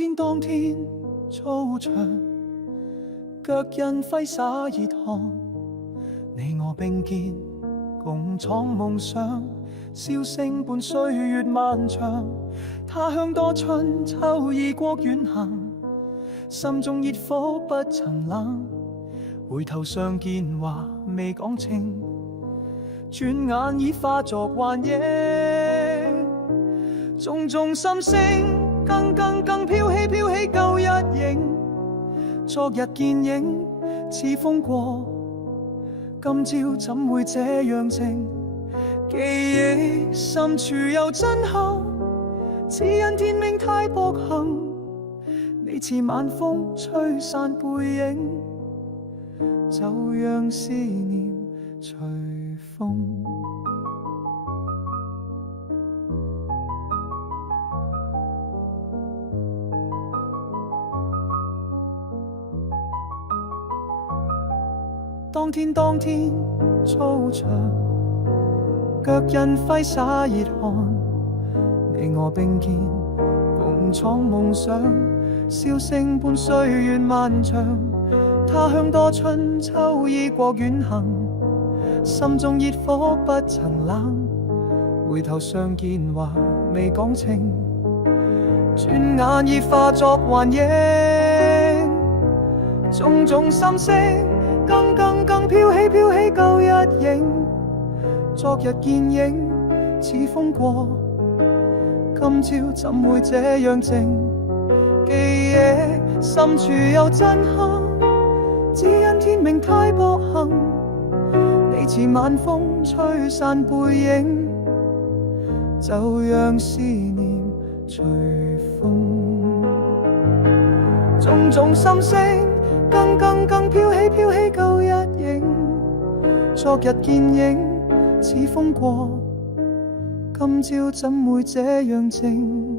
天操場，腳印揮灑熱汗，你我並肩共創夢想，笑聲伴歲月漫長。他鄉多春秋異國遠行，心中熱火不曾冷。回頭相見話未講清，轉眼已化作幻影。種種心聲，更飄起舊日影。昨日見影似風過，今朝怎會這樣靜？記憶深處有震撼，只因天命太薄幸。你似晚風吹散背影，就讓思念隨風。當天操場，腳印揮灑熱汗，你我並肩共創夢想，笑聲伴歲月漫長。他鄉多春秋異國遠行，心中熱火不曾冷。回頭相見話未講清，轉眼已化作幻影。種種心聲，更飄起舊日影。昨日見影似風過，今朝怎會這樣靜？記憶深處有震撼，只因天命太薄幸。你似晚風吹散背影，就讓思念隨風。種種心聲，更飄起舊日影。昨日見影似風過，今朝怎會這樣靜？